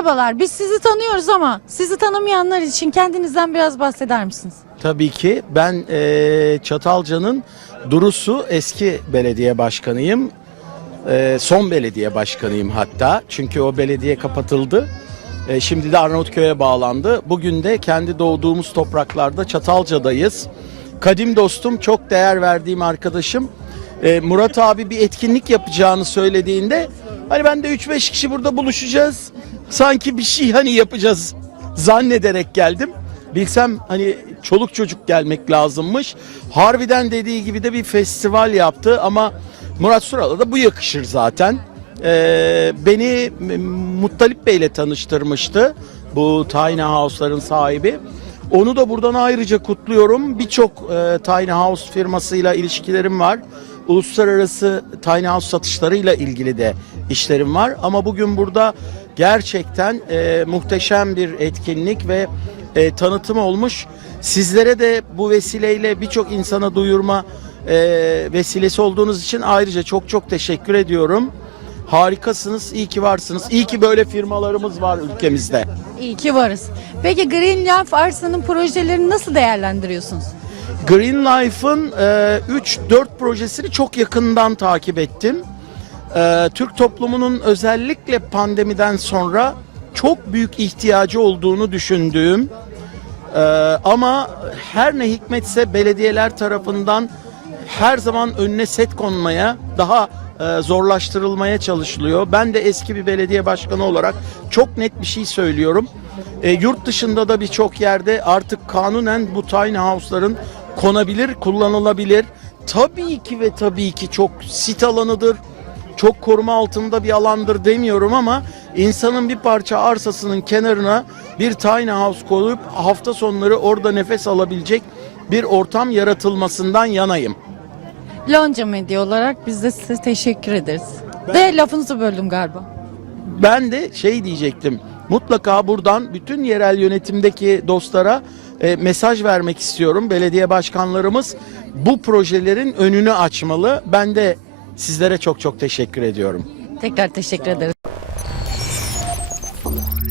Merhabalar, biz sizi tanıyoruz ama sizi tanımayanlar için kendinizden biraz bahseder misiniz? Tabii ki ben eee, Çatalca'nın Durusu eski belediye başkanıyım. Eee, son belediye başkanıyım hatta. Çünkü o belediye kapatıldı. Eee, şimdi de Arnavutköy'e bağlandı. Bugün de kendi doğduğumuz topraklarda Çatalca'dayız. Kadim dostum, çok değer verdiğim arkadaşım eee, Murat abi bir etkinlik yapacağını söylediğinde hani ben de 3-5 kişi burada buluşacağız. Sanki bir şey hani yapacağız zannederek geldim. Bilsem hani çoluk çocuk gelmek lazımmış. Harbiden dediği gibi de bir festival yaptı ama Murat Sural'a da bu yakışır zaten. Ee, beni Muttalip Bey ile tanıştırmıştı. Bu Tiny House'ların sahibi. Onu da buradan ayrıca kutluyorum. Birçok e, Tiny House firmasıyla ilişkilerim var. Uluslararası Tiny House satışlarıyla ilgili de işlerim var. Ama bugün burada gerçekten e, muhteşem bir etkinlik ve e, tanıtım olmuş. Sizlere de bu vesileyle birçok insana duyurma e, vesilesi olduğunuz için ayrıca çok çok teşekkür ediyorum. Harikasınız, iyi ki varsınız. İyi ki böyle firmalarımız var ülkemizde. İyi ki varız. Peki Green Life Arsa'nın projelerini nasıl değerlendiriyorsunuz? Green Life'ın e, 3-4 projesini çok yakından takip ettim. E, Türk toplumunun özellikle pandemiden sonra çok büyük ihtiyacı olduğunu düşündüğüm e, ama her ne hikmetse belediyeler tarafından her zaman önüne set konmaya, daha e, zorlaştırılmaya çalışılıyor. Ben de eski bir belediye başkanı olarak çok net bir şey söylüyorum. E, yurt dışında da birçok yerde artık kanunen bu tiny house'ların konabilir, kullanılabilir. Tabii ki ve tabii ki çok sit alanıdır. Çok koruma altında bir alandır demiyorum ama insanın bir parça arsasının kenarına bir tiny house koyup hafta sonları orada nefes alabilecek bir ortam yaratılmasından yanayım. Lonca Medya olarak biz de size teşekkür ederiz. Ve lafınızı böldüm galiba. Ben de şey diyecektim. Mutlaka buradan bütün yerel yönetimdeki dostlara e, mesaj vermek istiyorum. Belediye başkanlarımız bu projelerin önünü açmalı. Ben de sizlere çok çok teşekkür ediyorum. Tekrar teşekkür ederiz.